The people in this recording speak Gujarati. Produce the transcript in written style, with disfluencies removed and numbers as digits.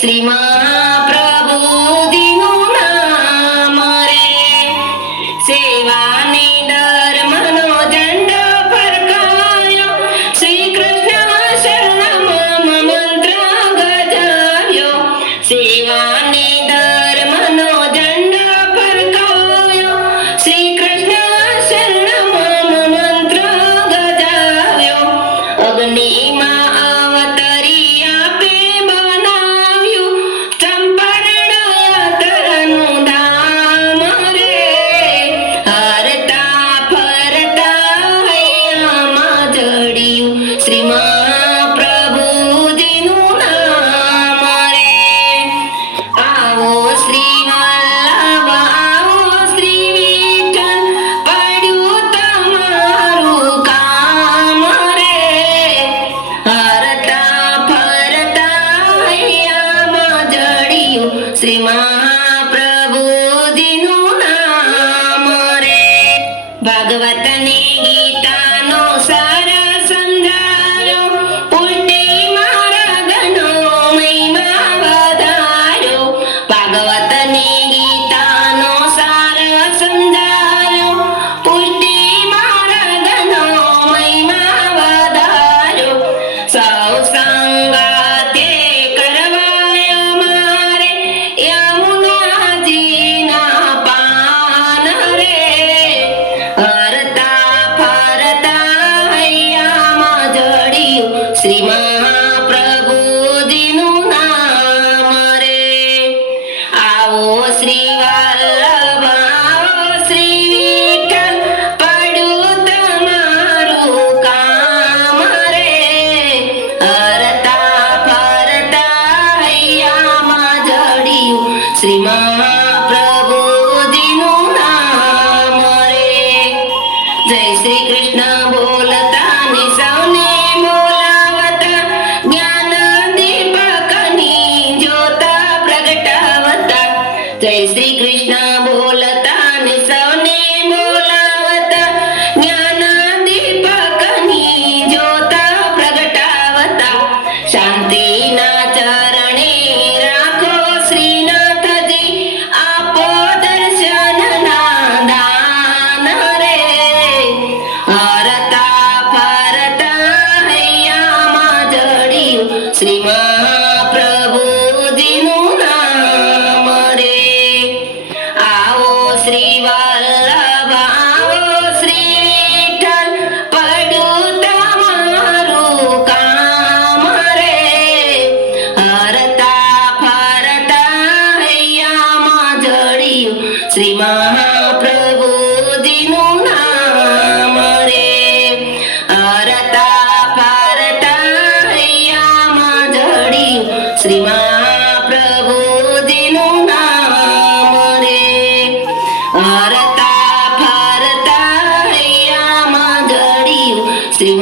શ્રી મહાપ્રભુજીનું નામ રે. સેવાને ધર્મનો ઝંડો ફરકાવ્યો, શ્રી કૃષ્ણ શરણમાં મંત્ર ગજાવ્યો. સેવાને ધર્મનો ઝંડો ફરકાવ્યો, શ્રી કૃષ્ણ શરણમાં મંત્ર ગજાવ્યો. અગ્નિમાં અવતરી આપે બનાવ્યું, ચંપારણ યાત્રાનું ધામ રે. હરતા ફરતા હૈયામાં જડ્યું, શ્રી મહાપ્રભુજીનું નામ રે. આવો શ્રી વલ્લભ, આવો શ્રી વિઠ્ઠલ, પડ્યું તમારું કામ રે. હરતા ફરતા હૈયામાં જડ્યું, શ્રી મહાપ્રભુજીનું નામ રે. ભાગવતની ગીતાનો સાર સમજાયો, પુણ્ય માર્ગનો મહિમા વધાર્યો. ભાગવતની ગીતાનો સાર સમજાયો, પુણ્ય માર્ગનો મહિમા વધાર્યો. સૌ સંગાતે કરવાયો મારે યમુનાજીના પાન રે. હરતા ફરતા હૈયામાં જડ્યું, શ્રી મહાપ્રભુજીનું નામ રે. આવો શ્રી વલ્લભ, આવો શ્રી વિઠ્ઠલ, પડ્યું તમારું કામ રે. હરતા ફરતા હૈયામાં જડ્યું, શ્રી મહાપ્રભુજીનું નામ રે. જય શ્રી કૃષ્ણ બોલતા ને સૌને બોલાવતા, જ્ઞાન દીપકની જ્યોત પ્રગટાવતા. જય શ્રી કૃષ્ણ બોલતા ને સૌને બોલાવતા, જ્ઞાન દીપકની જ્યોત પ્રગટાવતા. શાંતિના ચરણે રાખો શ્રીનાથજી, આપો દર્શનના દાન રે. હરતા ફરતા હૈયામાં જડ્યું, શ્રી મહાપ્રભુજીનું નામ રે. આવો શ્રી વલ્લભ, આવો શ્રી વિઠ્ઠલ, પડ્યું તમારું કામ રે. હરતા ફરતા હૈયામાં જડ્યું, શ્રી મહાપ્રભુજીનું નામ રે. હરતા ફરતા હૈયામાં જડ્યું, શ્રી મહાપ્રભુજીનું નામ રે. હરતા ફરતા હૈયામાં જડ્યું, શ્રી